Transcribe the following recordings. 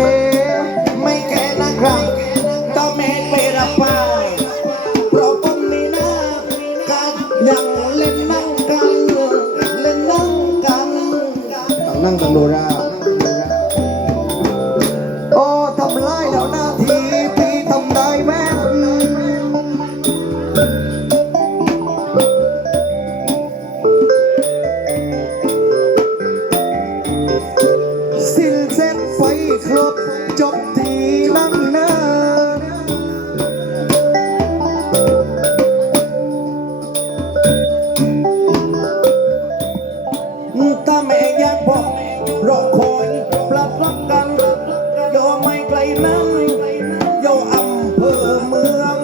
ไม่เคไม่แค่นะครับก็แม่ไปรับไปเพราะคนนี้น้ากันยังเล่นนั่งกัน เล่นนั่งกันต้องนั่งกันโดราโอ้ทำลายแล้วหน้าที่ แม่อยากบอกรอคอยปรับรักกันโยไม่ไกลนังโยอำเภอเมือง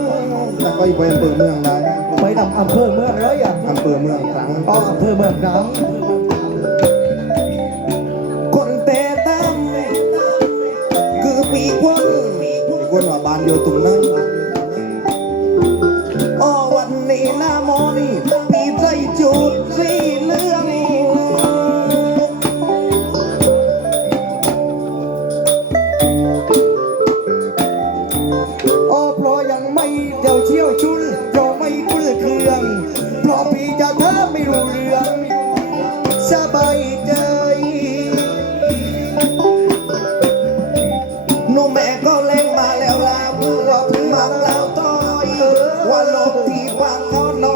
แต่ก็อยู่ไปอำเภอเมืองได้ไปนำอำเภอเมืองเลยอะอำเภอเมืองครั้งอ๋ออำเภอเมืองครั้ง ไม่เลือเครื่อง เพราะพี่จะเธอไม่รู้เรื่องสบายใจหนูแม่ก็เล่งมาแล้วลาวัวพึ่งมาแล้วต้อยว่าลบที่วางเขาหน่อย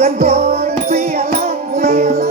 พื่อนพ้องเสียลักนะโ